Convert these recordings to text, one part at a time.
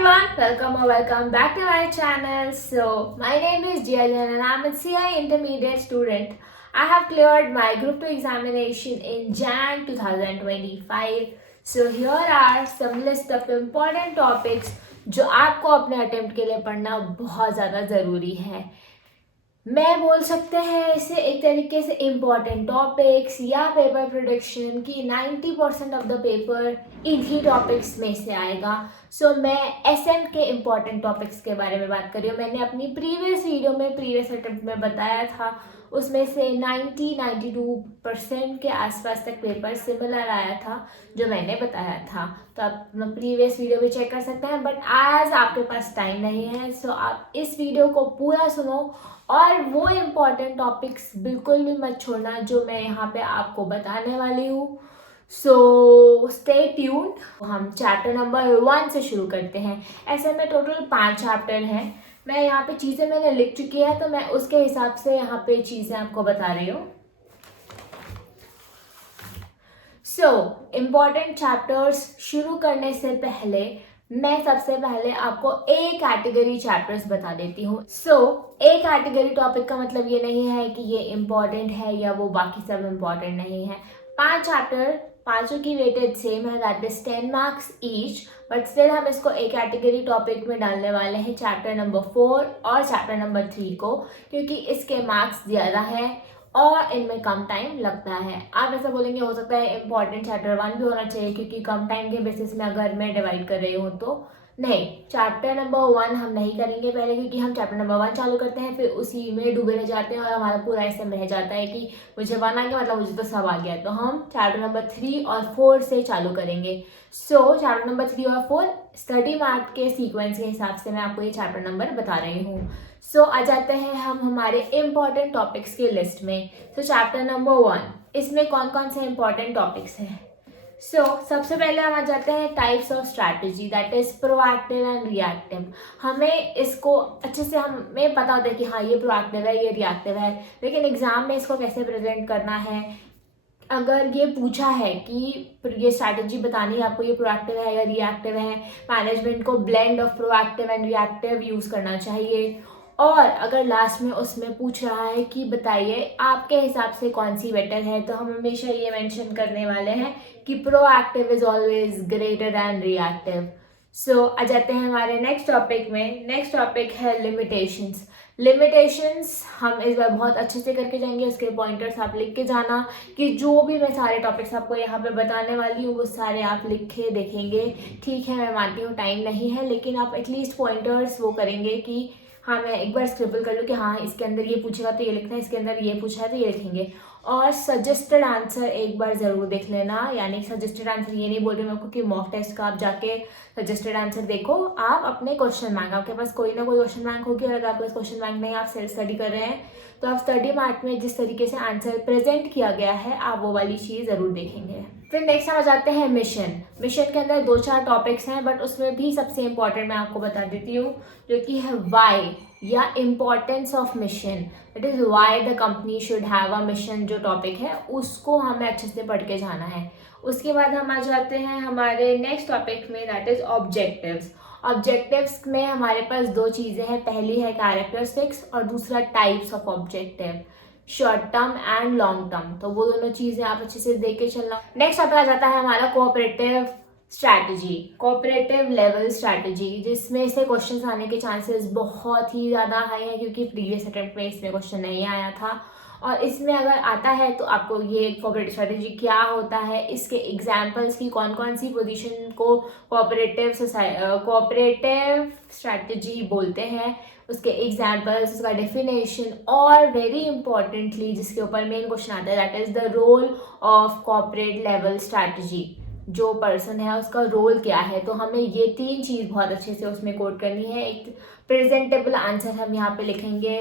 everyone, welcome or welcome back to my channel. So my name is Jiajan and I'm a CI intermediate student. I have cleared my group 2 examination in Jan 2025. So here are some list of important topics जो आपको अपने attempt के लिए पढ़ना बहुत ज़्यादा ज़रूरी है. मैं बोल सकते हैं इसे एक तरीके से इम्पॉर्टेंट टॉपिक्स या पेपर प्रोडिक्शन की 90% ऑफ द पेपर इन्हीं टॉपिक्स में से आएगा. सो मैं एसएम के इम्पॉर्टेंट टॉपिक्स के बारे में बात कर रही हूँ. मैंने अपनी प्रीवियस वीडियो में प्रीवियस अटेम्प्ट में बताया था, उसमें से 92% के आसपास तक पेपर सिमिलर आया था जो मैंने बताया था. तो आप प्रीवियस वीडियो भी चेक कर सकते हैं, बट आज आपके पास टाइम नहीं है. सो आप इस वीडियो को पूरा सुनो और वो इम्पॉर्टेंट टॉपिक्स बिल्कुल भी मत छोड़ना जो मैं यहाँ पे आपको बताने वाली हूँ. So stay tuned. हम चैप्टर नंबर 1 से शुरू करते हैं. ऐसे में टोटल 5 चैप्टर हैं. मैं यहाँ पे चीज़ें मैंने लिख चुकी है तो मैं उसके हिसाब से यहाँ पे चीज़ें आपको बता रही हूँ. सो इम्पॉर्टेंट चैप्टर्स शुरू करने से पहले मैं सबसे पहले आपको ए कैटेगरी चैप्टर्स बता देती हूँ. सो ए कैटेगरी टॉपिक का मतलब ये नहीं है कि ये इम्पॉर्टेंट है या वो बाकी सब इम्पॉर्टेंट नहीं है. 5 चैप्टर, पांचों की वेटेज सेम है, that is 10 marks each. But still हम इसको ए कैटेगरी टॉपिक में डालने वाले हैं चैप्टर नंबर 4 और चैप्टर नंबर 3 को, क्योंकि इसके मार्क्स ज़्यादा है और इनमें कम टाइम लगता है. आप ऐसा बोलेंगे हो सकता है इम्पॉर्टेंट चैप्टर 1 भी होना चाहिए क्योंकि कम टाइम के बेसिस में अगर मैं डिवाइड कर रही हूँ तो नहीं. चैप्टर नंबर 1 हम नहीं करेंगे पहले, क्योंकि हम चैप्टर नंबर 1 चालू करते हैं फिर उसी में डूबे रह जाते हैं और हमारा पूरा ऐसे रह जाता है कि मुझे 1 आ गया मतलब मुझे तो सब आ गया. तो हम चैप्टर नंबर 3 और 4 से चालू करेंगे. सो चैप्टर नंबर 3 और 4 स्टडी मार्क के सीक्वेंस के हिसाब से मैं आपको ये चैप्टर नंबर बता रही हूँ. सो आ जाते हैं हम हमारे इम्पॉर्टेंट टॉपिक्स की लिस्ट में. सो चैप्टर नंबर 1, इसमें कौन कौन से इम्पॉर्टेंट टॉपिक्स हैं. सो सबसे पहले हम आ जाते हैं types of strategy, that is proactive and reactive. हमें इसको अच्छे से हमें पता होता है कि हाँ ये प्रोएक्टिव है ये रिएक्टिव है, लेकिन एग्जाम में इसको कैसे प्रेजेंट करना है. अगर ये पूछा है कि ये स्ट्रैटेजी बतानी है आपको, ये प्रोएक्टिव है या रिएक्टिव है, मैनेजमेंट को blend of proactive and reactive use करना चाहिए. और अगर लास्ट में उसमें पूछ रहा है कि बताइए आपके हिसाब से कौन सी बेटर है, तो हम हमेशा ये मेंशन करने वाले हैं कि proactive is always greater than reactive. So आ जाते हैं हमारे नेक्स्ट टॉपिक में. नेक्स्ट टॉपिक है लिमिटेशंस. लिमिटेशंस हम इस बार बहुत अच्छे से करके जाएंगे. उसके पॉइंटर्स आप लिख के जाना कि जो भी मैं सारे टॉपिक्स आपको यहाँ पे बताने वाली हूँ वो सारे आप लिख के देखेंगे. ठीक है, मैं मानती हूँ टाइम नहीं है, लेकिन आप एटलीस्ट पॉइंटर्स वो करेंगे कि हाँ मैं एक बार स्क्रिबल कर लूँ कि हाँ इसके अंदर ये पूछेगा तो ये लिखना है, इसके अंदर ये पूछा है तो ये लिखेंगे. और सजेस्टेड आंसर एक बार ज़रूर देख लेना. यानी सजेस्टेड आंसर ये नहीं बोल रही मैं आपको कि मॉक टेस्ट का आप जाके सजेस्टेड आंसर देखो. आप अपने क्वेश्चन बैंक, आपके पास कोई ना कोई क्वेश्चन बैंक होगी, और अगर आपके पास क्वेश्चन बैंक नहीं, आप सेल्फ स्टडी कर रहे हैं तो आप स्टडी मार्ट में जिस तरीके से आंसर प्रेजेंट किया गया है आप वो वाली चीज़ ज़रूर देखेंगे. फिर नेक्स्ट हम आ जाते हैं मिशन. मिशन के अंदर 2-4 टॉपिक्स हैं, बट उसमें भी सबसे इम्पॉर्टेंट मैं आपको बता देती हूँ जो कि है वाई या importance of mission. That is why the company should have a mission. जो टॉपिक है उसको हमें अच्छे से पढ़ के जाना है. उसके बाद हम आ जाते हैं हमारे नेक्स्ट टॉपिक में, दैट इज ऑब्जेक्टिव्स. ऑब्जेक्टिव्स में हमारे पास 2 चीज़ें हैं. पहली है कैरेक्टरिस्टिक्स और दूसरा types of objective, short term and long term. तो वो दोनों चीज़ें आप अच्छे से देख के चलना. नेक्स्ट टॉपिक आ जाता है हमारा cooperative strategy, cooperative level strategy, जिसमें से क्वेश्चंस आने के चांसेस बहुत ही ज़्यादा हाई है क्योंकि प्रीवियस अटेम्प्ट में इसमें क्वेश्चन नहीं आया था. और इसमें अगर आता है तो आपको ये कोऑपरेटिव स्ट्रैटेजी क्या होता है, इसके एग्जांपल्स की कौन कौन सी पोजीशन को कोऑपरेटिव स्ट्रैटेजी बोलते हैं, उसके एग्जाम्पल्स, उसका डेफिनेशन, और वेरी इंपॉर्टेंटली जिसके ऊपर मेन क्वेश्चन आता है that is the role of corporate level strategy. जो पर्सन है उसका रोल क्या है. तो हमें ये 3 चीज़ बहुत अच्छे से उसमें कोट करनी है. एक प्रेजेंटेबल आंसर हम यहाँ पे लिखेंगे.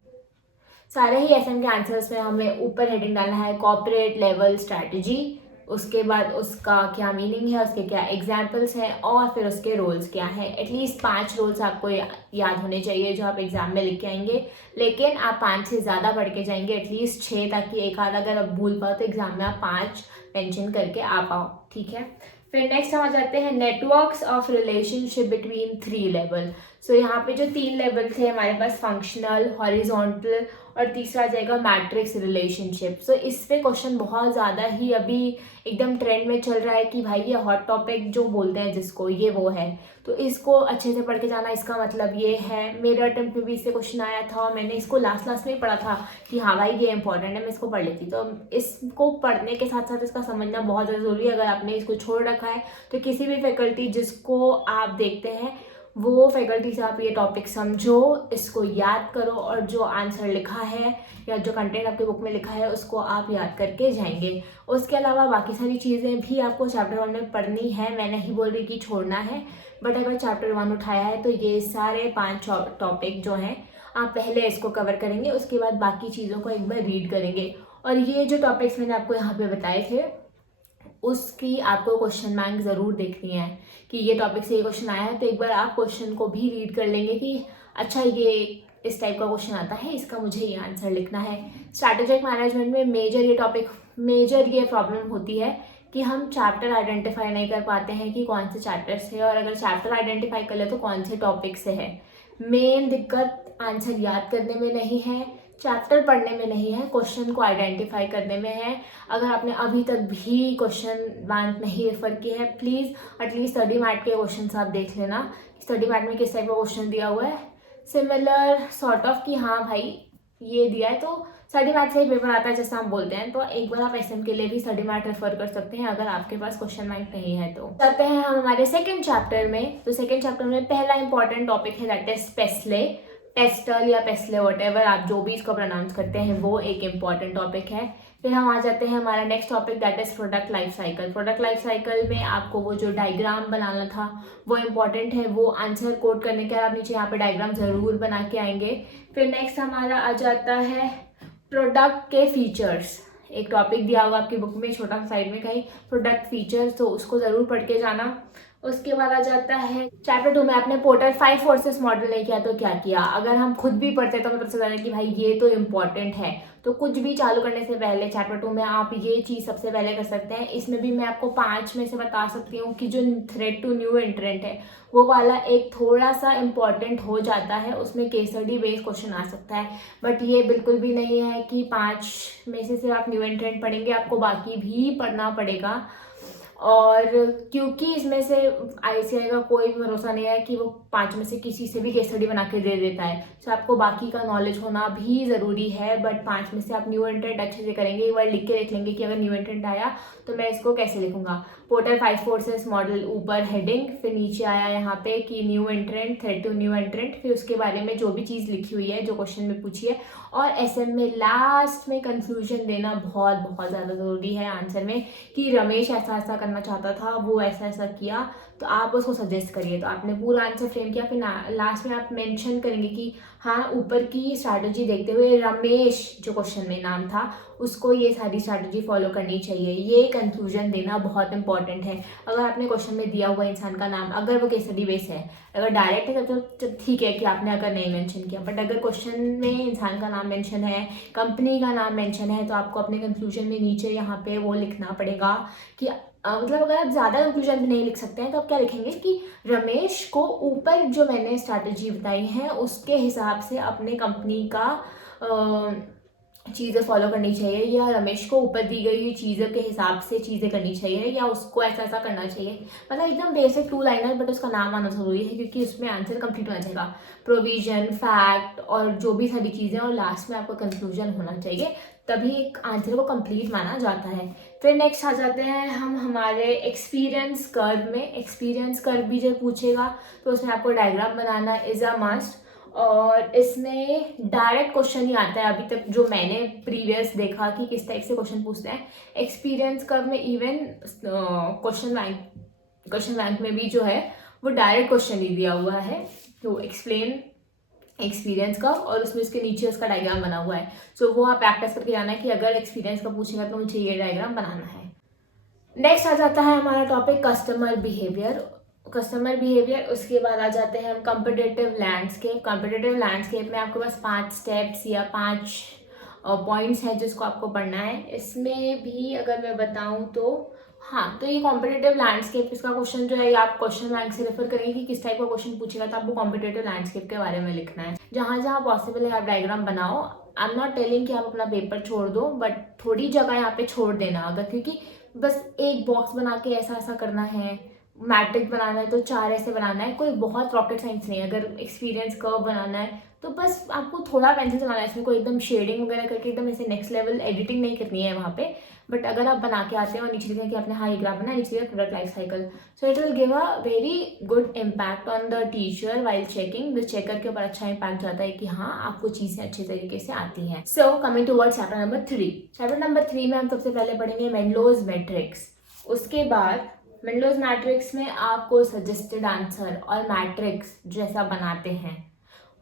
सारे ही एसएम के आंसर्स में हमें ऊपर हेडिंग डालना है कॉर्पोरेट लेवल स्ट्रैटेजी. उसके बाद उसका क्या मीनिंग है, उसके क्या एग्जाम्पल्स हैं और फिर उसके रोल्स क्या हैं. एटलीस्ट 5 रोल्स आपको याद होने चाहिए जो आप एग्जाम में लिख के आएंगे, लेकिन आप 5 से ज़्यादा पढ़ के जाएंगे, एटलीस्ट 6, ताकि एक आध अगर आप भूल पाओ तो एग्जाम में आप 5 मेंशन करके आ पाओ. ठीक है, फिर नेक्स्ट हम आ जाते हैं networks of relationship between 3 level. So यहाँ पे जो 3 लेवल थे हमारे पास, फंक्शनल, हॉरिजॉन्टल और तीसरा आ जाएगा मैट्रिक्स रिलेशनशिप। सो इस पे क्वेश्चन बहुत ज़्यादा ही अभी एकदम ट्रेंड में चल रहा है कि भाई ये हॉट टॉपिक जो बोलते हैं जिसको, ये वो है, तो इसको अच्छे से पढ़ के जाना। इसका मतलब ये है, मेरे अटेम्प्ट में भी इससे क्वेश्चन आया था और मैंने इसको लास्ट में ही पढ़ा था कि हाँ भाई ये इंपॉर्टेंट है, मैं इसको पढ़ लेती। तो इसको पढ़ने के साथ साथ इसका समझना बहुत ज़्यादा ज़रूरी है। अगर आपने इसको छोड़ रखा है तो किसी भी फैकल्टी जिसको आप देखते हैं वो फैकल्टी से आप ये टॉपिक समझो, इसको याद करो और जो आंसर लिखा है या जो कंटेंट आपके बुक में लिखा है उसको आप याद करके जाएंगे। उसके अलावा बाकी सारी चीज़ें भी आपको चैप्टर 1 में पढ़नी है, मैं नहीं बोल रही कि छोड़ना है, बट अगर चैप्टर 1 उठाया है तो ये सारे 5 टॉपिक जो हैं आप पहले इसको कवर करेंगे, उसके बाद बाकी चीज़ों को एक बार रीड करेंगे। और ये जो टॉपिक्स मैंने आपको यहाँ पे बताए थे उसकी आपको क्वेश्चन बैंक ज़रूर देखनी है कि ये टॉपिक से ये क्वेश्चन आया है, तो एक बार आप क्वेश्चन को भी रीड कर लेंगे कि अच्छा ये इस टाइप का क्वेश्चन आता है, इसका मुझे ये आंसर लिखना है। स्ट्रैटेजिक मैनेजमेंट में मेजर ये प्रॉब्लम होती है कि हम चैप्टर आइडेंटिफाई नहीं कर पाते हैं कि कौन से चैप्टर से है, और अगर चैप्टर आइडेंटिफाई कर ले तो कौन से टॉपिक से है। मेन दिक्कत आंसर याद करने में नहीं है, चैप्टर पढ़ने में नहीं है, क्वेश्चन को आइडेंटिफाई करने में है। अगर आपने अभी तक भी क्वेश्चन बैंक नहीं रेफर किए हैं, प्लीज़ एटलीस्ट स्टडी मैट के क्वेश्चन आप देख लेना, स्टडी मैट में किस टाइप का क्वेश्चन दिया हुआ है, सिमिलर सॉर्ट ऑफ कि हाँ भाई ये दिया है तो स्टडी मैट से ही पेपर आता है जैसा हम बोलते हैं। तो एक बार आप एसएम के लिए भी स्टडी मैट रेफर कर सकते हैं अगर आपके पास क्वेश्चन बैंक नहीं है। तो चलते हैं हम हमारे सेकंड चैप्टर में। तो सेकंड चैप्टर में पहला इंपॉर्टेंट टॉपिक है दैट इज पेस्ले, पेस्टल या पेस्ले, वॉटेवर आप जो भी इसको प्रोनाउंस करते हैं, वो एक इम्पॉर्टेंट टॉपिक है। फिर हम आ जाते हैं हमारा next topic that is product life cycle. Product life cycle में आपको वो जो डायग्राम बनाना था वो इम्पॉर्टेंट है, वो आंसर कोड करने के बाद आप नीचे यहाँ पे डायग्राम जरूर बना के आएंगे। फिर नेक्स्ट हमारा आ जाता है प्रोडक्ट के फीचर्स। एक टॉपिक दिया होगा आपकी बुक में छोटा सा साइड में कहीं, प्रोडक्ट फीचर्स, तो उसको ज़रूर पढ़ के जाना। उसके बाद आ जाता है चैप्टर 2 में आपने पोर्टर 5 फोर्सेस मॉडल नहीं किया तो क्या किया। अगर हम खुद भी पढ़ते तो हमें पता चल जाए कि भाई ये तो इम्पॉर्टेंट है, तो कुछ भी चालू करने से पहले चैप्टर 2 में आप ये चीज़ सबसे पहले कर सकते हैं। इसमें भी मैं आपको 5 में से बता सकती हूँ कि जो थ्रेट टू न्यू एंट्रेंट है वो वाला एक थोड़ा सा इम्पॉर्टेंट हो जाता है, उसमें केस स्टडी बेस्ड क्वेश्चन आ सकता है। बट ये बिल्कुल भी नहीं है कि 5 में से सिर्फ आप न्यू एंट्रेंट पढ़ेंगे, आपको बाकी भी पढ़ना पड़ेगा। और क्योंकि इसमें से आईसीआई का कोई भरोसा नहीं है कि वो 5 में से किसी से भी केस स्टडी बना के दे देता है, तो आपको बाकी का नॉलेज होना भी ज़रूरी है। बट 5 में से आप न्यू एंट्रेंट अच्छे से करेंगे, एक बार लिख के देख लेंगे कि अगर न्यू एंट्रेंट आया तो मैं इसको कैसे लिखूंगा। पोर्टर 5 फोर्सेस मॉडल ऊपर हेडिंग, फिर नीचे आया यहाँ पे कि new entrant, threat to new entrant, फिर उसके बारे में जो भी चीज़ लिखी हुई है जो क्वेश्चन में पूछी है, और एसएम में लास्ट में कंक्लूजन देना बहुत बहुत ज़्यादा ज़रूरी है आंसर में कि रमेश ऐसा ऐसा करना चाहता था, वो ऐसा ऐसा किया, तो आप उसको सजेस्ट करिए। तो आपने पूरा आंसर फ्रेम किया, फिर लास्ट में आप मेंशन करेंगे कि हाँ ऊपर की स्ट्रैटेजी देखते हुए रमेश जो क्वेश्चन में नाम था उसको ये सारी स्ट्रैटेजी फॉलो करनी चाहिए। ये कंक्लूजन देना बहुत इंपॉर्टेंट है। अगर आपने क्वेश्चन में दिया हुआ इंसान का नाम, अगर वो केस स्टडी बेस है, अगर डायरेक्ट है तो ठीक है कि आपने अगर नहीं मेंशन किया, बट अगर क्वेश्चन में इंसान का नाम मेंशन है, कंपनी का नाम मेंशन है, तो आपको अपने कंक्लूजन में नीचे यहाँ पे वो लिखना पड़ेगा कि मतलब अगर आप ज़्यादा कंक्लूजन भी नहीं लिख सकते हैं तो आप क्या लिखेंगे कि रमेश को ऊपर जो मैंने स्ट्रैटेजी बताई है उसके हिसाब से अपने कंपनी का चीज़ें फॉलो करनी चाहिए, या रमेश को ऊपर दी गई चीज़ों के हिसाब से चीज़ें करनी चाहिए, या उसको ऐसा ऐसा करना चाहिए। मतलब एकदम बेसिक 2 लाइनर, बट उसका नाम आना ज़रूरी है क्योंकि उसमें आंसर कंप्लीट होना चाहिए, प्रोविजन, फैक्ट और जो भी सारी चीज़ें, और लास्ट में आपका कंक्लूजन होना चाहिए, तभी एक आंसर को कंप्लीट माना जाता है। फिर नेक्स्ट आ जाते हैं हम हमारे एक्सपीरियंस कर्व में। एक्सपीरियंस कर्व भी जब पूछेगा तो उसमें आपको diagram banana is a must, और इसमें डायरेक्ट क्वेश्चन ही आता है अभी तक जो मैंने प्रीवियस देखा कि किस टाइप से क्वेश्चन पूछते हैं। एक्सपीरियंस कर्व में इवन क्वेश्चन बैंक में भी जो है वो डायरेक्ट क्वेश्चन ही दिया हुआ है, तो एक्सप्लेन एक्सपीरियंस का, और उसमें उसके नीचे उसका डायग्राम बना हुआ है। सो वो आप प्रैक्टिस करके जाना है कि अगर एक्सपीरियंस का पूछेगा तो मुझे ये डायग्राम बनाना है। नेक्स्ट आ जाता है हमारा topic customer behaviour. Customer behaviour, उसके बाद आ जाते हैं हम कॉम्पिटिटिव लैंडस्केप। कॉम्पिटिटिव लैंडस्केप में आपके पास 5 स्टेप्स या 5 पॉइंट्स हैं जिसको आपको पढ़ना है। इसमें भी अगर मैं बताऊं तो हाँ, तो ये कॉम्पिटिटिव लैंडस्केप, इसका क्वेश्चन जो है ये आप क्वेश्चन बैंक से रेफर करेंगे कि किस टाइप का क्वेश्चन पूछेगा, तो आपको कॉम्पिटिटिव लैंडस्केप के बारे में लिखना है। जहाँ जहाँ पॉसिबल है आप डायग्राम बनाओ। आई एम नॉट टेलिंग कि आप अपना पेपर छोड़ दो, बट थोड़ी जगह यहाँ पे छोड़ देना अगर, क्योंकि बस एक बॉक्स बना के ऐसा ऐसा करना है, मैट्रिक्स बनाना है तो 4 ऐसे बनाना है, कोई बहुत रॉकेट साइंस नहीं है। अगर एक्सपीरियंस कर्व बनाना है तो बस आपको थोड़ा पेंसिल चलाना है, इसमें कोई एकदम शेडिंग वगैरह करके एकदम ऐसे नेक्स्ट लेवल एडिटिंग नहीं करनी है वहाँ पे। बट अगर आप बना के आते हैं और नीचे लिखें कि आपने हाँ ये ग्राफ बना, नीचे लिखा product life cycle, so it will give a very good impact on the teacher while checking. The checker के ऊपर अच्छा इम्पैक्ट जाता है कि हाँ आपको चीज़ें अच्छे तरीके से आती हैं। So coming towards chapter number 3। Chapter number 3 में हम सबसे पहले पढ़ेंगे मेंडलोज मैट्रिक्स। उसके बाद मेंडलोज मैट्रिक्स में आपको सजेस्टेड आंसर और मैट्रिक्स जैसा बनाते हैं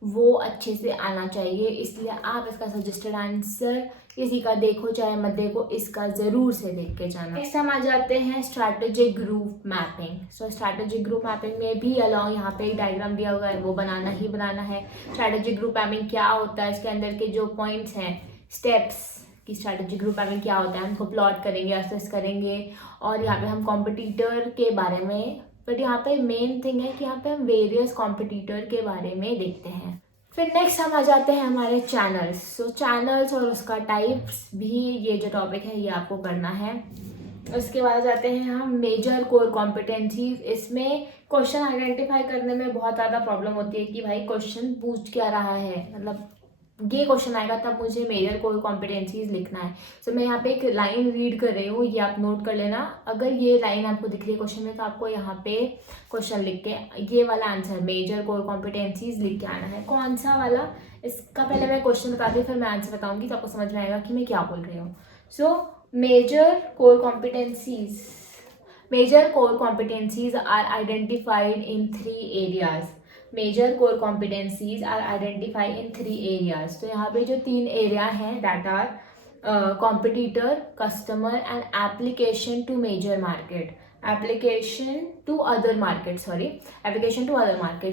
वो अच्छे से आना चाहिए, इसलिए आप इसका सजेस्टेड आंसर किसी का देखो चाहे मत देखो, इसका ज़रूर से देख के जाना। नेक्स्ट हम आ जाते हैं strategic group mapping. So strategic group mapping में भी अलाउ यहाँ पे एक डायग्राम दिया हुआ है, वो बनाना ही बनाना है। स्ट्रैटेजिक ग्रुप मैपिंग क्या होता है, इसके अंदर के जो पॉइंट्स हैं, स्टेप्स कि स्ट्रैटेजिक ग्रुप मैपिंग क्या होता है, हम उसको प्लॉट करेंगे, असेस करेंगे, और यहाँ पे हम कॉम्पिटिटर के बारे में, बट यहाँ पे मेन थिंग है कि यहाँ पे हम वेरियस कॉम्पिटिटर के बारे में देखते हैं। फिर नेक्स्ट हम आ जाते हैं हमारे चैनल्स। सो चैनल्स और उसका टाइप्स भी, ये जो टॉपिक है ये आपको करना है। उसके बाद आ जाते हैं हम मेजर कोर कॉम्पिटेंसीज। इसमें क्वेश्चन आइडेंटिफाई करने में बहुत ज़्यादा प्रॉब्लम होती है कि भाई क्वेश्चन पूछ क्या रहा है, मतलब ये क्वेश्चन आएगा तब मुझे मेजर कोर कॉम्पिटेंसीज लिखना है। सो मैं यहाँ पे एक लाइन रीड कर रही हूँ, ये आप नोट कर लेना। अगर ये लाइन आपको दिख रही है क्वेश्चन में तो आपको यहाँ पे क्वेश्चन लिख के ये वाला आंसर मेजर कोर कॉम्पिटेंसीज लिख के आना है। कौन सा वाला, इसका पहले मैं क्वेश्चन बताती हूँ फिर मैं आंसर बताऊँगी, तो आपको समझ में आएगा कि मैं क्या बोल रही हूँ। So major core competencies are identified in 3 areas. Major core competencies are identify in 3 areas. तो यहाँ पे जो 3 एरिया हैं that are competitor, customer and application to major market, application to other market.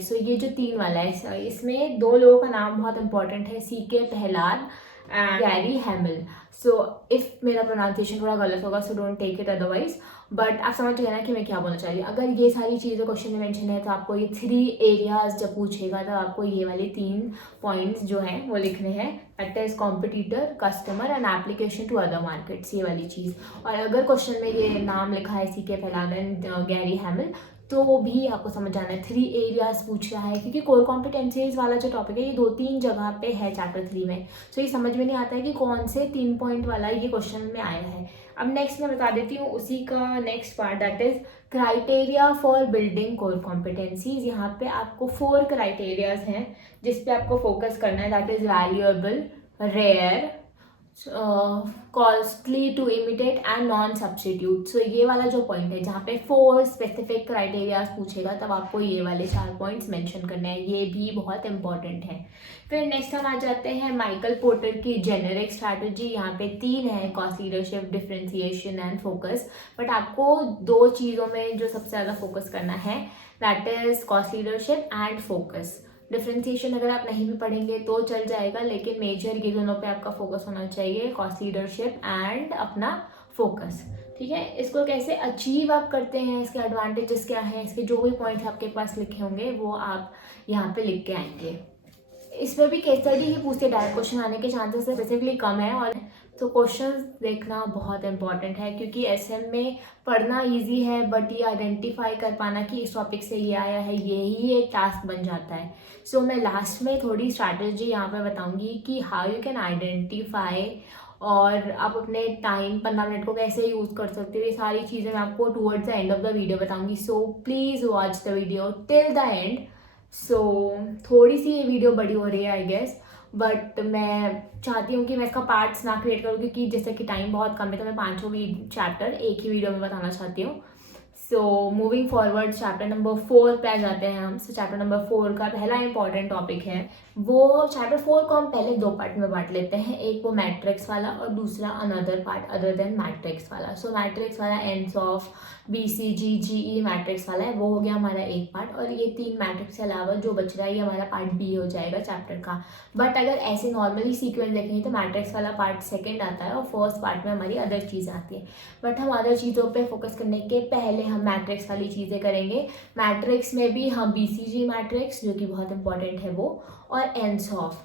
So ये जो 3 वाला है, इसमें 2 लोगों का नाम बहुत इंपॉर्टेंट है, CK Prahalad and Gary Hamel. So if मेरा प्रोनाउंसिएशन थोड़ा गलत होगा so don't take it otherwise, but आप समझ गए ना कि मैं क्या बोलना चाह रही हूँ। अगर ये सारी चीज़ें क्वेश्चन में मेंशन है तो आपको ये 3 एरियाज जब पूछेगा तो आपको ये वाले 3 पॉइंट्स जो हैं वो लिखने हैं, that is competitor, customer and application to other markets, ये वाली चीज़। और अगर क्वेश्चन में ये नाम लिखा है CK पहलाद एंड गैरी हैमिल तो वो भी आपको समझ जाना है 3 एरियाज पूछ रहा है, क्योंकि कोर कॉम्पिटेंसीज वाला जो टॉपिक है ये 2-3 जगह पे है चैप्टर 3 में। सो ये समझ में नहीं आता है कि कौन से 3 पॉइंट वाला ये क्वेश्चन में आया है। अब नेक्स्ट मैं बता देती हूँ उसी का next part, that is criteria for building core competencies. यहाँ पे आपको 4 क्राइटेरियाज हैं जिस पे आपको फोकस करना है, that is valuable, rare, costly to imitate and non substitute. So ये वाला जो पॉइंट है जहाँ पे 4 स्पेसिफिक क्राइटेरियाज पूछेगा तब आपको ये वाले 4 पॉइंट्स मेंशन करने हैं, ये भी बहुत इंपॉर्टेंट है। फिर नेक्स्ट हम आ जाते हैं माइकल पोर्टर की जेनेरिक स्ट्रैटेजी। यहाँ पे 3 है, cost leadership, differentiation and focus, but आपको 2 चीज़ों में जो सबसे ज़्यादा फोकस करना है that is cost leadership and focus. Differentiation अगर आप नहीं भी पढ़ेंगे तो चल जाएगा, लेकिन मेजर ये दोनों पे आपका फोकस होना चाहिए, कॉस्ट लीडरशिप एंड अपना फोकस। ठीक है, इसको कैसे अचीव आप करते हैं, इसके एडवांटेजेस क्या हैं, इसके जो भी पॉइंट्स आपके पास लिखे होंगे वो आप यहाँ पे लिख के आएंगे। इसमें भी केस स्टडी ही पूछते, डायरेक्ट क्वेश्चन आने के चांसेस स्पेसिफिकली कम है, और तो क्वेश्चंस देखना बहुत इंपॉर्टेंट है, क्योंकि SM में पढ़ना इजी है बट ये आइडेंटिफाई कर पाना कि इस टॉपिक से ये आया है यही एक टास्क बन जाता है। सो मैं लास्ट में थोड़ी स्ट्रैटेजी यहाँ पे बताऊंगी कि हाउ यू कैन आइडेंटिफाई, और आप अपने टाइम 15 मिनट को कैसे यूज़ कर सकते हो, ये सारी चीज़ें मैं आपको towards the end of the video बताऊंगी। So please watch the video till the end. So थोड़ी सी ये वीडियो बड़ी हो रही है आई गेस, बट मैं चाहती हूँ कि मैं इसका पार्ट्स ना क्रिएट करूँ, क्योंकि जैसे कि टाइम बहुत कम है तो मैं 5 भी चैप्टर एक ही वीडियो में बताना चाहती हूँ। So moving forward chapter number 4 पे आ जाते हैं हम। चैप्टर नंबर 4 का पहला इंपॉर्टेंट टॉपिक है वो, चैप्टर 4 को हम पहले 2 पार्ट में बांट लेते हैं, एक वो मैट्रिक्स वाला और दूसरा another part other than matrix वाला। सो मैट्रिक्स वाला ends of BCG GE matrix वाला है, वो हो गया हमारा एक पार्ट, और ये 3 मैट्रिक्स के अलावा जो बच रहा है ये हमारा पार्ट B हो जाएगा चैप्टर का। बट अगर ऐसे नॉर्मली सीक्वेंस देखेंगे तो मैट्रिक्स वाला पार्ट सेकेंड आता है और फर्स्ट पार्ट में हमारी अदर चीज़ आती है। बट हम अदर चीज़ों पे फोकस करने के पहले हम मैट्रिक्स वाली चीज़ें करेंगे। मैट्रिक्स में भी हम BCG मैट्रिक्स, जो कि बहुत इंपॉर्टेंट है वो, और एंसॉफ,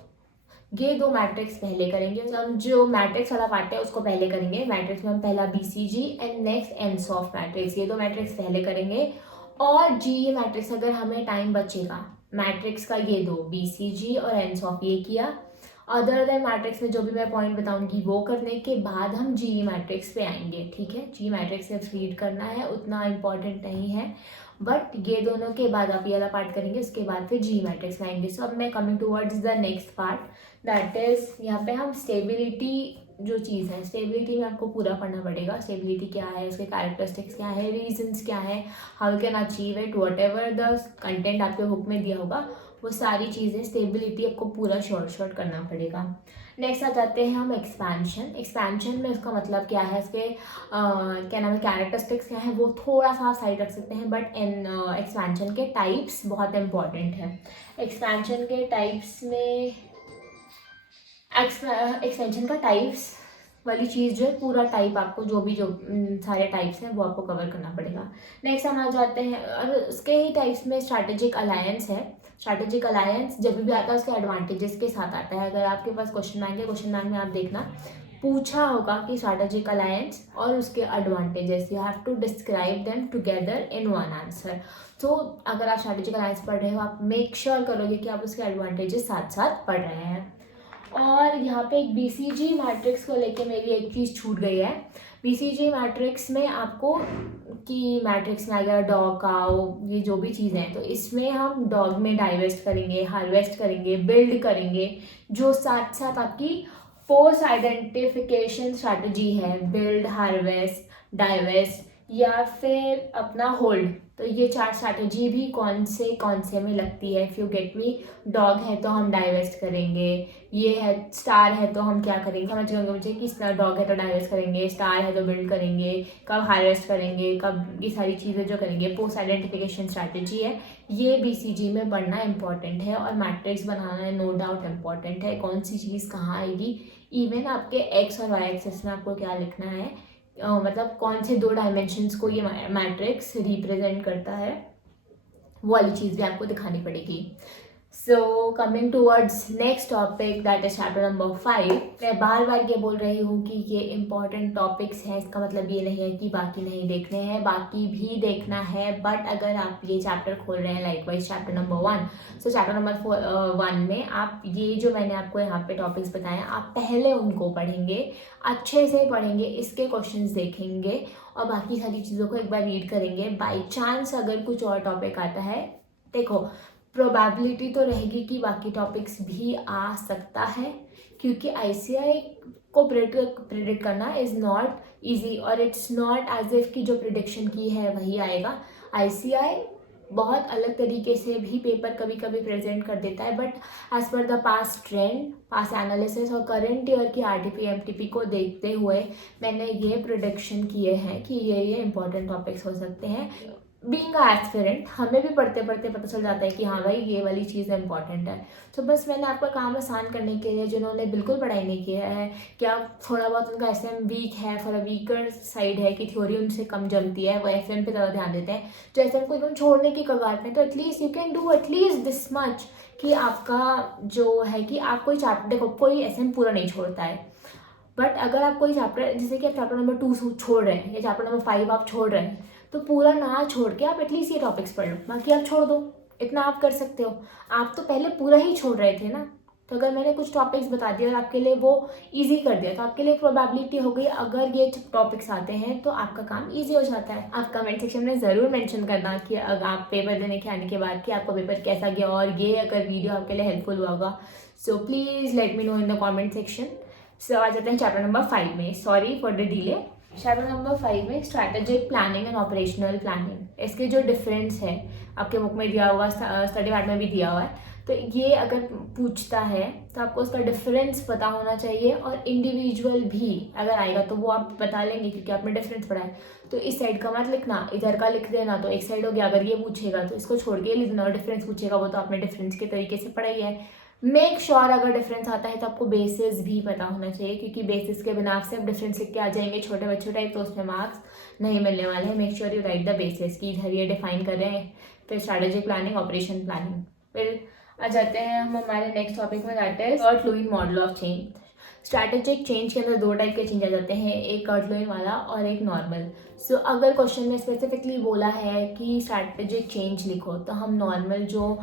ये 2 मैट्रिक्स पहले करेंगे। हम जो मैट्रिक्स वाला पार्ट है उसको पहले करेंगे। मैट्रिक्स में हम पहला BCG एंड नेक्स्ट एंसॉफ मैट्रिक्स, ये 2 मैट्रिक्स पहले करेंगे। और GE मैट्रिक्स अगर हमें टाइम बचेगा, मैट्रिक्स का ये 2 BCG और एंसॉफ ये किया, अदर देन मैट्रिक्स में जो भी मैं पॉइंट बताऊंगी वो करने के बाद हम GE मैट्रिक्स पे आएंगे। ठीक है, GE मैट्रिक्स सिर्फ रीड करना है, उतना इम्पॉर्टेंट नहीं है, बट ये दोनों के बाद आप ये वाला पार्ट करेंगे, उसके बाद फिर GE मैट्रिक्स में आएंगे। सो अब मैं coming towards the next part, that is यहाँ पे हम स्टेबिलिटी जो चीज़ है, स्टेबिलिटी में आपको पूरा पढ़ना पड़ेगा। स्टेबिलिटी क्या है, उसके कैरेक्टरिस्टिक्स क्या है, रीजंस क्या है, how can achieve it, what ever the content आपके बुक में दिया होगा वो सारी चीज़ें, स्टेबिलिटी आपको पूरा शॉर्ट करना पड़ेगा। नेक्स्ट आ जाते हैं हम एक्सपेंशन। एक्सपेंशन में उसका मतलब क्या है, इसके क्या नाम है, कैरेक्टरिस्टिक्स क्या है, वो थोड़ा सा साइड रख सकते हैं, बट इन एक्सपेंशन के टाइप्स बहुत इंपॉर्टेंट है। एक्सपेंशन के टाइप्स में एक्सपेंशन का टाइप्स वाली चीज़ जो है, पूरा टाइप आपको जो सारे टाइप्स हैं वो आपको कवर करना पड़ेगा। नेक्स्ट हम आ जाते हैं, और उसके ही टाइप्स में स्ट्रैटेजिक अलायंस है। स्ट्रैटेजिक अलायंस जब भी आता है उसके एडवांटेजेस के साथ आता है। अगर आपके पास क्वेश्चन बैंक है, क्वेश्चन बैंक में आप देखना पूछा होगा कि स्ट्रैटेजिक अलायंस और उसके advantages, you have to describe them together in one answer. तो अगर आप स्ट्रैटेजिक अलायंस पढ़ रहे हो, आप मेक श्योर करोगे कि आप उसके एडवांटेजेस साथ साथ पढ़ रहे हैं। और यहाँ पे एक BCG मैट्रिक्स को लेके मेरी एक चीज़ छूट गई है। BCG मैट्रिक्स में आपको कि मैट्रिक्स में अगर डॉग काउ ये जो भी चीज़ें हैं, तो इसमें हम डॉग में डाइवेस्ट करेंगे, हार्वेस्ट करेंगे, बिल्ड करेंगे, जो साथ साथ आपकी पोस्ट आइडेंटिफिकेशन स्ट्रैटेजी है, बिल्ड, हार्वेस्ट, डाइवेस्ट या फिर अपना होल्ड, तो ये 4 स्ट्रैटेजी भी कौन से में लगती है। If you get me, dog है तो हम डाइवेस्ट करेंगे, ये है स्टार है तो हम क्या करेंगे, समझ गए मुझे कि डॉग है तो डाइवेस्ट करेंगे, स्टार है तो बिल्ड करेंगे, कब हार्वेस्ट करेंगे, कब ये सारी चीज़ें जो करेंगे, पोस्ट आइडेंटिफिकेशन स्ट्रैटेजी है, ये BCG में पढ़ना इंपॉर्टेंट है। और मैट्रिक्स बनाना नो डाउट इम्पॉर्टेंट है, कौन सी चीज़ कहाँ आएगी, इवन आपके X और Y एक्सिस में आपको क्या लिखना है, मतलब कौन से 2 डायमेंशंस को ये मैट्रिक्स रिप्रेजेंट करता है, वो वाली चीज़ भी आपको दिखानी पड़ेगी। So coming towards next topic, that is chapter number 5। मैं बार बार ये बोल रही हूँ कि ये इंपॉर्टेंट टॉपिक्स हैं, इसका मतलब ये नहीं है कि बाकी नहीं देखने हैं, बाकी भी देखना है। बट अगर आप ये चैप्टर खोल रहे हैं, लाइक वाइज चैप्टर नंबर 1, सो चैप्टर नंबर 1 में आप ये जो मैंने आपको यहाँ पे टॉपिक्स बताए, आप पहले उनको पढ़ेंगे, अच्छे से पढ़ेंगे, इसके क्वेश्चंस देखेंगे और बाकी सारी चीज़ों को एक बार रीड करेंगे। बाई चांस अगर कुछ और टॉपिक आता है, देखो प्रोबेबिलिटी तो रहेगी कि बाकी टॉपिक्स भी आ सकता है, क्योंकि ICI को प्रिडिक्ट करना इज़ नॉट इजी, और इट्स नॉट एज इफ कि जो प्रिडिक्शन की है वही आएगा। ICI बहुत अलग तरीके से भी पेपर कभी कभी प्रेजेंट कर देता है, but as per the past trend, past analysis और करंट ईयर की RTP MTP को देखते हुए मैंने ये प्रिडिक्शन किए हैं कि ये इंपॉर्टेंट टॉपिक्स हो सकते हैं। बीइंग अ एस्पिरेंट हमें भी पढ़ते पढ़ते पता चल जाता है कि हाँ भाई ये वाली चीज़ इंपॉर्टेंट है। तो बस मैंने आपका काम आसान करने के लिए, जिन्होंने बिल्कुल पढ़ाई नहीं किया है, क्या थोड़ा बहुत उनका SM वीक है, थोड़ा वीकर साइड है कि थ्योरी उनसे कम जमती है, वो FM पे ज़्यादा ध्यान देते हैं, जो SM को एकदम छोड़ने की कगार पे, तो at least you can do at least this much कि आपका जो है कि आप कोई चैप्टर, देखो कोई SM पूरा नहीं छोड़ता है, बट अगर आप कोई चैप्टर, जैसे कि आप चैप्टर नंबर 2 छोड़ रहे हैं या चैप्टर नंबर 5 आप छोड़ रहे हैं, तो पूरा ना छोड़ के आप एटलीस्ट ये टॉपिक्स पढ़ लो, बाकी आप छोड़ दो, इतना आप कर सकते हो। आप तो पहले पूरा ही छोड़ रहे थे ना, तो अगर मैंने कुछ टॉपिक्स बता दिया और आपके लिए वो इजी कर दिया, तो आपके लिए प्रोबेबिलिटी हो गई, अगर ये टॉपिक्स आते हैं तो आपका काम इजी हो जाता है। आप कमेंट सेक्शन में ज़रूर मेंशन करना कि अगर आप पेपर देने के आने के बाद कि आपका पेपर कैसा गया, और ये अगर वीडियो आपके लिए हेल्पफुल हुआ होगा, so please let me know in the comment section. So आ जाते हैं चैप्टर नंबर 5 में। Sorry for the delay, chapter number 5 में strategic planning and operational planning, इसके जो डिफरेंस है आपके बुक में दिया हुआ, स्टडी मैट में भी दिया हुआ है, तो ये अगर पूछता है तो आपको उसका डिफरेंस पता होना चाहिए, और इंडिविजुअल भी अगर आएगा तो वो आप बता लेंगे क्योंकि आपने डिफरेंस पढ़ा है। तो इस साइड का मत लिखना, इधर का लिख देना, तो एक साइड हो गया। अगर ये पूछेगा तो इसको छोड़ के लिखना, और डिफरेंस पूछेगा वो तो आपने डिफरेंस के तरीके से पढ़ा ही है। मेक श्योर अगर डिफरेंस आता है तो आपको बेसिस भी पता होना चाहिए, क्योंकि बेसिस के बिना से आप डिफरेंस लिख के आ जाएंगे छोटे बच्चों टाइप, तो उसमें मार्क्स नहीं मिलने वाले हैं। Make sure you right the basis की इधर ये डिफाइन कर रहे हैं, फिर स्ट्रैटेजिक प्लानिंग, ऑपरेशन प्लानिंग। फिर आ जाते हैं हम हमारे नेक्स्ट टॉपिक में, that is Kurt Lewin model of change. Strategic change के अंदर दो टाइप के चेंज आ जाते हैं, एक कर्ट लुईन वाला और एक नॉर्मल। सो अगर क्वेश्चन में स्पेसिफिकली बोला है कि स्ट्रैटेजिक चेंज लिखो, तो हम नॉर्मल जो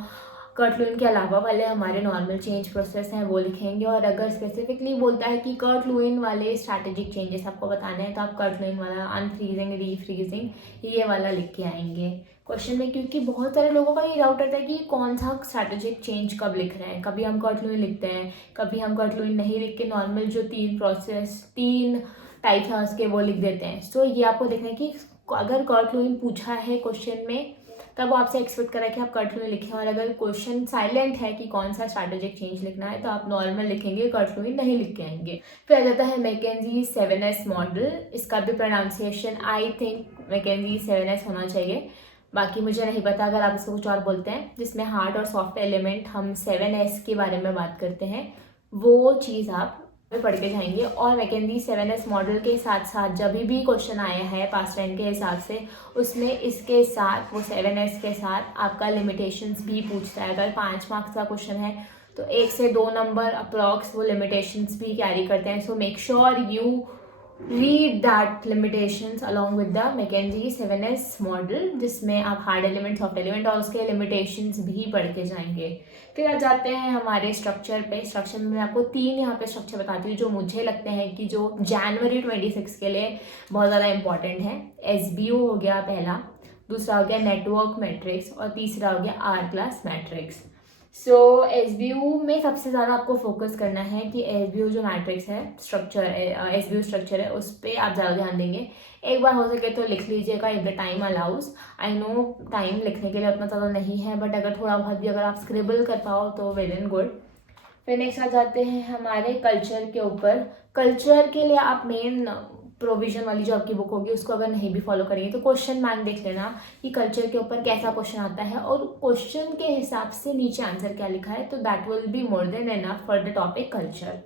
कर्ट लुईन के अलावा वाले हमारे नॉर्मल चेंज प्रोसेस हैं वो लिखेंगे। और अगर स्पेसिफिकली बोलता है कि कर्ट लुईन वाले स्ट्रैटेजिक चेंजेस आपको बताने हैं, तो आप कर्ट लुईन वाला, अनफ्रीजिंग, रीफ्रीजिंग, ये वाला लिख के आएंगे क्वेश्चन में। क्योंकि बहुत सारे लोगों का ये डाउट रहता है कि कौन सा स्ट्रैटेजिक चेंज कब लिख रहे हैं। कभी हम कर्ट लुईन लिखते हैं, कभी हम कर्ट लुईन नहीं लिख के नॉर्मल जो तीन टाइप है उसके वो लिख देते हैं। सो ये आपको देखना है कि अगर कर्ट लुईन पूछा है क्वेश्चन में, तब वो आपसे एक्सपेक्ट करा कि आप कर्ट लुईन लिखें। और अगर क्वेश्चन साइलेंट है कि कौन सा स्ट्रैटेजिक चेंज लिखना है, तो आप नॉर्मल लिखेंगे, कर्ट लुईन नहीं लिख के आएंगे। फिर आ जाता है मैकेंजी 7S मॉडल। इसका भी pronunciation I think McKenzie 7S होना चाहिए, बाकी मुझे नहीं पता, अगर आप इसको कुछ और बोलते हैं। जिसमें हार्ड और सॉफ्ट एलिमेंट हम 7S के बारे में बात करते हैं, वो चीज़ आप पढ़ के जाएंगे। और मैकेंजी 7S मॉडल के साथ साथ जब भी क्वेश्चन आया है पास्ट टाइम के हिसाब से, उसमें इसके साथ वो 7S के साथ आपका लिमिटेशंस भी पूछता है। अगर 5 मार्क्स का क्वेश्चन है तो 1 से 2 नंबर अप्रॉक्स वो लिमिटेशंस भी कैरी करते हैं। So make sure you read that limitations along with the McKinsey 7S model, जिसमें आप हार्ड एलिमेंट, सॉफ्ट एलिमेंट और उसके लिमिटेशंस भी पढ़ के जाएंगे। फिर आ जाते हैं हमारे स्ट्रक्चर पे। स्ट्रक्चर में मैं आपको 3 यहाँ पे स्ट्रक्चर बताती हूँ जो मुझे लगते हैं कि जो जनवरी 26 के लिए बहुत ज़्यादा इंपॉर्टेंट है। SBO हो गया पहला, दूसरा हो गया नेटवर्क मैट्रिक्स, और तीसरा हो गया R class matrix. So SBO में सबसे ज़्यादा आपको फोकस करना है कि SBO जो मैट्रिक्स है, स्ट्रक्चर SBO स्ट्रक्चर है, उस पर आप ज़्यादा ध्यान देंगे। एक बार हो सके तो लिख लीजिएगा if the time allows. I know time लिखने के लिए उतना ज़्यादा नहीं है, बट अगर थोड़ा बहुत भी अगर आप स्क्रिबल कर पाओ तो वेल एंड गुड। फिर नेक्स्ट आ जाते हैं हमारे कल्चर के ऊपर। कल्चर के लिए आप मेन प्रोविजन वाली जो आपकी बुक होगी उसको अगर नहीं भी फॉलो करेंगे तो क्वेश्चन बैंक देख लेना कि कल्चर के ऊपर कैसा क्वेश्चन आता है, और क्वेश्चन के हिसाब से नीचे आंसर क्या लिखा है, तो that will be more than enough for the topic culture.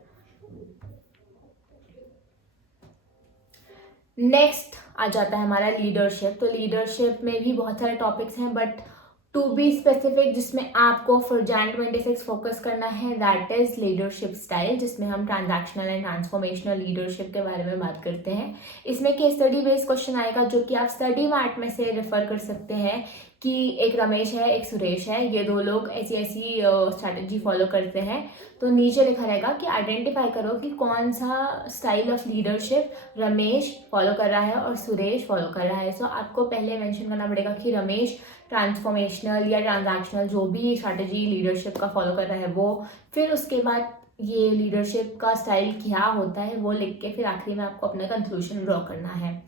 Next आ जाता है हमारा लीडरशिप। तो लीडरशिप में भी बहुत सारे टॉपिक्स हैं, बट टू बी स्पेसिफिक जिसमें आपको फॉर जैन 26 फोकस करना है, दैट इज लीडरशिप स्टाइल, जिसमें हम ट्रांजैक्शनल एंड ट्रांसफॉर्मेशनल लीडरशिप के बारे में बात करते हैं। इसमें केस स्टडी बेस्ड क्वेश्चन आएगा जो कि आप स्टडी मैट में से रेफर कर सकते हैं कि एक रमेश है, एक सुरेश है, ये 2 लोग ऐसी ऐसी स्ट्रैटेजी फॉलो करते हैं। तो नीचे लिखा रहेगा कि आइडेंटिफाई करो कि कौन सा style of leadership Ramesh follow कर रहा है और सुरेश फॉलो कर रहा है। सो आपको पहले मेंशन करना पड़ेगा कि रमेश ट्रांसफॉर्मेशनल या ट्रांजैक्शनल जो भी स्ट्रैटेजी लीडरशिप का फॉलो कर रहा है वो, फिर उसके बाद ये लीडरशिप का स्टाइल क्या होता है वो लिख के फिर आखिरी में आपको अपना कंक्लूजन ड्रॉ करना है।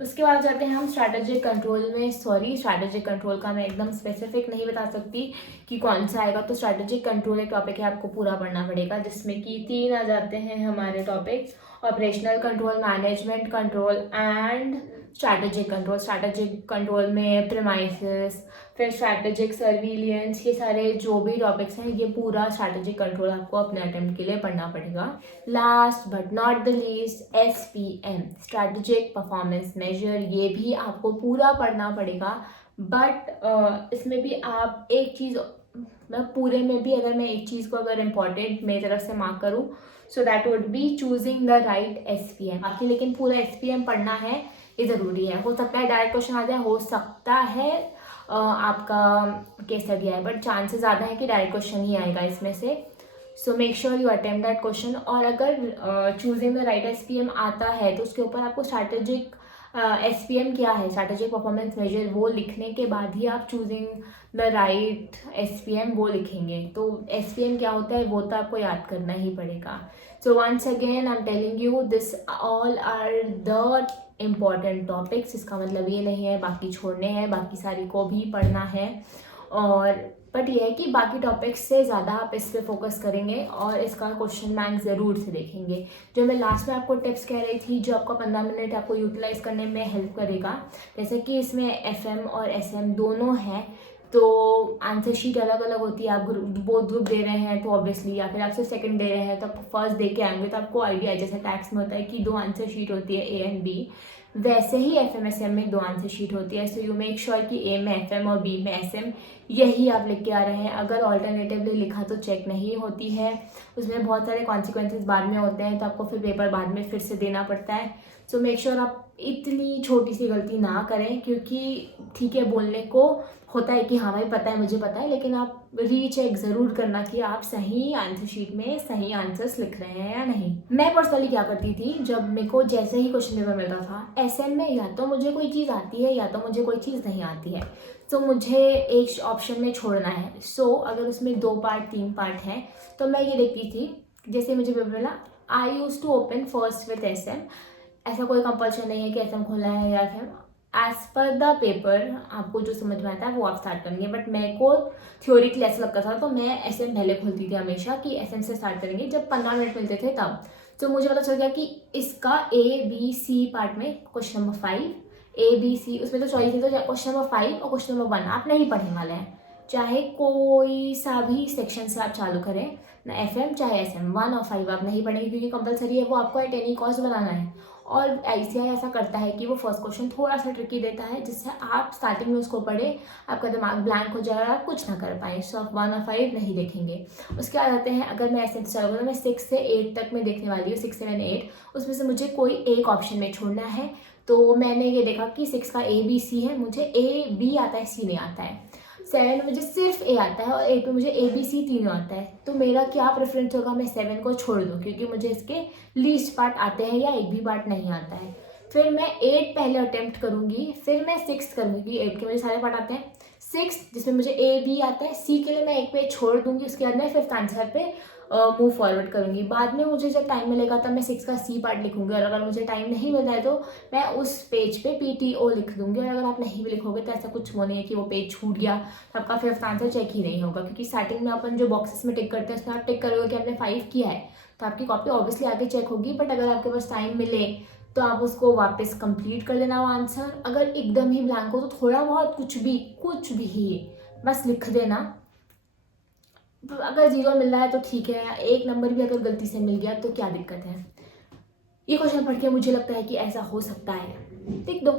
उसके बाद जाते हैं हम स्ट्रैटेजिक कंट्रोल में। स्ट्रैटेजिक कंट्रोल का मैं एकदम स्पेसिफिक नहीं बता सकती कि कौन सा आएगा, तो स्ट्रैटेजिक कंट्रोल एक टॉपिक है, आपको पूरा पढ़ना पड़ेगा, जिसमें कि 3 आ जाते हैं हमारे topics: operational control, management control and strategic control. Strategic control में प्रीमाइसेस, फिर स्ट्रैटेजिक सर्विलियंस, ये सारे जो भी टॉपिक्स हैं ये पूरा स्ट्रैटेजिक कंट्रोल आपको अपने अटेम्प्ट के लिए पढ़ना पड़ेगा। Last but not the least SPM, strategic performance measure, ये भी आपको पूरा पढ़ना पड़ेगा। बट इसमें भी आप एक चीज़, मैं पूरे में भी अगर मैं एक चीज़ को अगर इम्पॉर्टेंट मेरी तरफ से मार्क करूँ, so that would be choosing the right SPM। बाकी लेकिन पूरा SPM पढ़ना है, ये ज़रूरी है। हो सकता है डायरेक्ट क्वेश्चन आ जाए, हो सकता है आपका केस स्टडी आए, बट चांसेस ज़्यादा है कि डायरेक्ट क्वेश्चन ही आएगा इसमें से। सो make sure you attempt that question. और अगर चूजिंग द राइट SPM आता है तो उसके ऊपर आपको स्ट्रैटेजिक SPM क्या है, स्ट्रैटेजिक परफॉर्मेंस मेजर, वो लिखने के बाद ही आप चूजिंग द राइट SPM वो लिखेंगे। तो SPM क्या होता है वो तो आपको याद करना ही पड़ेगा। So once again I am telling you, this all are the important topics. इसका मतलब ये नहीं है बाकी छोड़ने हैं, बाकी सारी को भी पढ़ना है, और बट ये है कि बाकी टॉपिक्स से ज़्यादा आप इस पे फोकस करेंगे और इसका क्वेश्चन बैंक ज़रूर से देखेंगे। जो मैं लास्ट में आपको टिप्स कह रही थी, जो आपको 15 मिनट आपको यूटिलाइज करने में हेल्प करेगा, जैसे कि इसमें FM और SM दोनों हैं, तो आंसर शीट अलग अलग होती है। आप बोथ ग्रुप दे रहे हैं तो ऑब्वियसली, या फिर आप सिर्फ सेकंड दे रहे हैं तो आप फर्स्ट दे के आएंगे तो आपको आइडिया है। जैसे टैक्स में होता है कि 2 आंसर शीट होती है, A एंड B, वैसे ही FMSM में 2 आंसर शीट होती है। सो यू मेक श्योर कि A में FM और B में SM यही आप लिख के आ रहे हैं। अगर ऑल्टरनेटिवली लिखा तो चेक नहीं होती है, उसमें बहुत सारे कॉन्सिक्वेंसेज बाद में होते हैं, तो आपको फिर पेपर बाद में फिर से देना पड़ता है। सो मेक श्योर आप इतनी छोटी सी गलती ना करें, क्योंकि ठीक है बोलने को होता है कि हाँ भाई पता है, मुझे पता है, लेकिन आप रीचेक ज़रूर करना कि आप सही आंसर शीट में सही आंसर्स लिख रहे हैं या नहीं। मैं पर्सनली क्या करती थी, जब मेरे को जैसे ही क्वेश्चन पेपर मिलता था SM में, या तो मुझे कोई चीज़ आती है या तो मुझे कोई चीज़ नहीं आती है, तो मुझे एक ऑप्शन में छोड़ना है। सो अगर उसमें 2 पार्ट 3 पार्ट हैं तो मैं ये देखती थी, जैसे मुझे पेपर मिला, I use to open first with SM। ऐसा कोई कंपल्शन नहीं है कि SM खोलना है या फिर एज पर द पेपर, आपको जो समझ में आता है वो आप स्टार्ट करेंगे। बट मेरे को थ्योरी क्लास लगता था तो मैं SM पहले खोलती थी हमेशा, कि SM से स्टार्ट करेंगे। जब 15 मिनट मिलते थे तब तो मुझे पता चल गया कि इसका A B C पार्ट में क्वेश्चन नंबर 5 ABC, उसमें तो चॉइस है, तो क्वेश्चन नंबर 5 और क्वेश्चन नंबर 1 आप नहीं पढ़ने वाले हैं। चाहे कोई सा भी सेक्शन से आप चालू करें ना, FM चाहे SM, 1 और 5 आप नहीं पढ़ेंगे, क्योंकि कंपलसरी है, वो आपको एट एनी कॉस्ट बनाना है। और ICI ऐसा करता है कि वो फर्स्ट क्वेश्चन थोड़ा सा ट्रिकी देता है, जिससे आप स्टार्टिंग में उसको पढ़े, आपका दिमाग ब्लैंक हो जाएगा, आप कुछ ना कर पाए। सो आप 1 और 5 नहीं देखेंगे। उसके बाद आते हैं, अगर मैं ऐसे चलूँगा तो मैं 6 से 8 तक मैं देखने वाली हूँ, 6 7 8, उसमें से मुझे कोई एक ऑप्शन में छोड़ना है। तो मैंने ये देखा कि 6 का ABC है, मुझे A B आता है, C नहीं आता है। 7 में मुझे सिर्फ A आता है और 8 में मुझे ABC तीनों आता है। तो मेरा क्या प्रेफरेंस होगा, मैं 7 को छोड़ दूँ, क्योंकि मुझे इसके लीस्ट पार्ट आते हैं या एक भी पार्ट नहीं आता है। फिर मैं 8 पहले अटेम्प्ट करूँगी, फिर मैं 6 करूँगी। 8 के मुझे सारे पार्ट आते हैं। 6 जिसमें मुझे AB आता है, C के लिए मैं एक पेज छोड़ दूँगी, उसके बाद मैं 5th आंसर पे मूव फॉरवर्ड करूँगी। बाद में मुझे जब टाइम मिलेगा तब मैं 6 का C पार्ट लिखूँगी, और अगर मुझे टाइम नहीं मिलता है तो मैं उस पेज पे PTO लिख दूँगी। और अगर आप नहीं भी लिखोगे तो ऐसा कुछ वो नहीं है कि वो पेज छूट गया तो आपका 5th आंसर चेक ही नहीं होगा, क्योंकि स्टार्टिंग में अपन जो बॉक्सेस में टिक करते हैं उसमें आप टिक करोगे कि आपने 5 किया है तो आपकी कॉपी ऑब्वियसली आगे चेक होगी। बट अगर आपके पास टाइम मिले तो आप उसको वापस कंप्लीट कर देना वो आंसर। अगर एकदम ही ब्लैंक हो तो थोड़ा बहुत कुछ भी बस लिख देना। अगर 0 मिल रहा है तो ठीक है, 1 नंबर भी अगर गलती से मिल गया तो क्या दिक्कत है। ये क्वेश्चन पढ़ के मुझे लगता है कि ऐसा हो सकता है, टिक दो,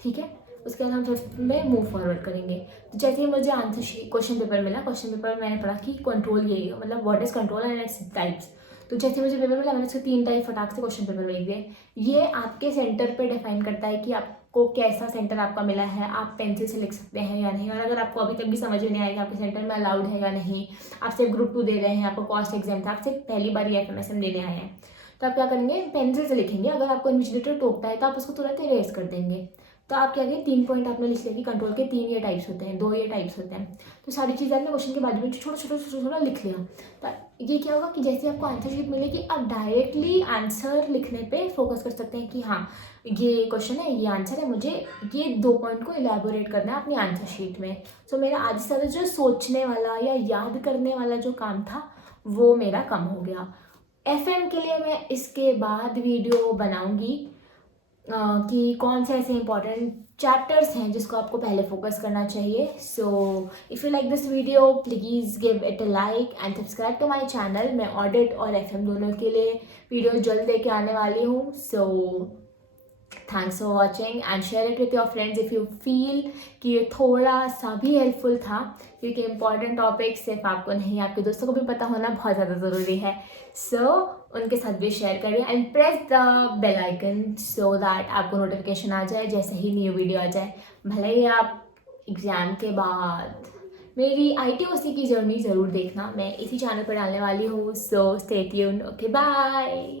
ठीक है। उसके बाद हम 5th में मूव फॉरवर्ड करेंगे। तो जैसे ही मुझे आंसर क्वेश्चन पेपर मिला, क्वेश्चन पेपर में मैंने पढ़ा कि कंट्रोल यही है, मतलब what is control and its types. तो जैसे मुझे पेपर मिला, मैंने उसके 3 टाइप फटाक से क्वेश्चन पेपर में लिख दिए। ये आपके सेंटर पे डिफाइन करता है कि आपको कैसा सेंटर आपका मिला है, आप पेंसिल से लिख सकते हैं या नहीं। और अगर आपको अभी तक भी समझ में नहीं आएगा आपके सेंटर में अलाउड है या नहीं, आप सिर्फ ग्रुप 2 दे रहे हैं, आपको कॉस्ट एग्जाम था, आप सिर्फ पहली बार ये FMSM देने आए हैं, तो आप क्या करेंगे, पेंसिल से लिखेंगे। अगर आपको इन्विजिलेटर टोकता है तो आप उसको तुरंत इरेज कर देंगे। तो आप क्या करेंगे, 3 पॉइंट आपने लिख लिया कि कंट्रोल के 3 ये टाइप्स होते हैं, 2 ये टाइप्स होते हैं। तो सारी चीज़ें आपने क्वेश्चन के बारे में छोटा लिख लिया। तो ये क्या होगा कि जैसे आपको आंसर शीट मिलेगी, आप डायरेक्टली आंसर लिखने पे फोकस कर सकते हैं कि हाँ ये क्वेश्चन है, ये आंसर है, मुझे ये 2 पॉइंट को इलेबोरेट करना है अपनी आंसर शीट में। तो मेरा आज से जो सोचने वाला या याद करने वाला जो काम था वो मेरा कम हो गया। FM के लिए मैं इसके बाद वीडियो बनाऊंगी कि कौन से ऐसे इंपॉर्टेंट चैप्टर्स हैं जिसको आपको पहले फोकस करना चाहिए। So if you like this video please give it a like and subscribe to my channel. मैं ऑडिट और FM दोनों के लिए वीडियो जल्द लेके आने वाली हूँ। So thanks for watching and share it with your friends if you feel कि ये थोड़ा सा भी हेल्पफुल था, क्योंकि इंपॉर्टेंट टॉपिक सिर्फ आपको नहीं आपके दोस्तों को भी पता होना बहुत ज़्यादा ज़रूरी है। सो उनके साथ भी शेयर करिए and press the bell icon so that आपको नोटिफिकेशन आ जाए जैसे ही न्यू वीडियो आ जाए। भले ही आप एग्ज़ाम के बाद मेरी ITOC की जर्नी ज़रूर देखना, मैं इसी चैनल पर डालने वाली हूँ। So stay tuned, okay bye.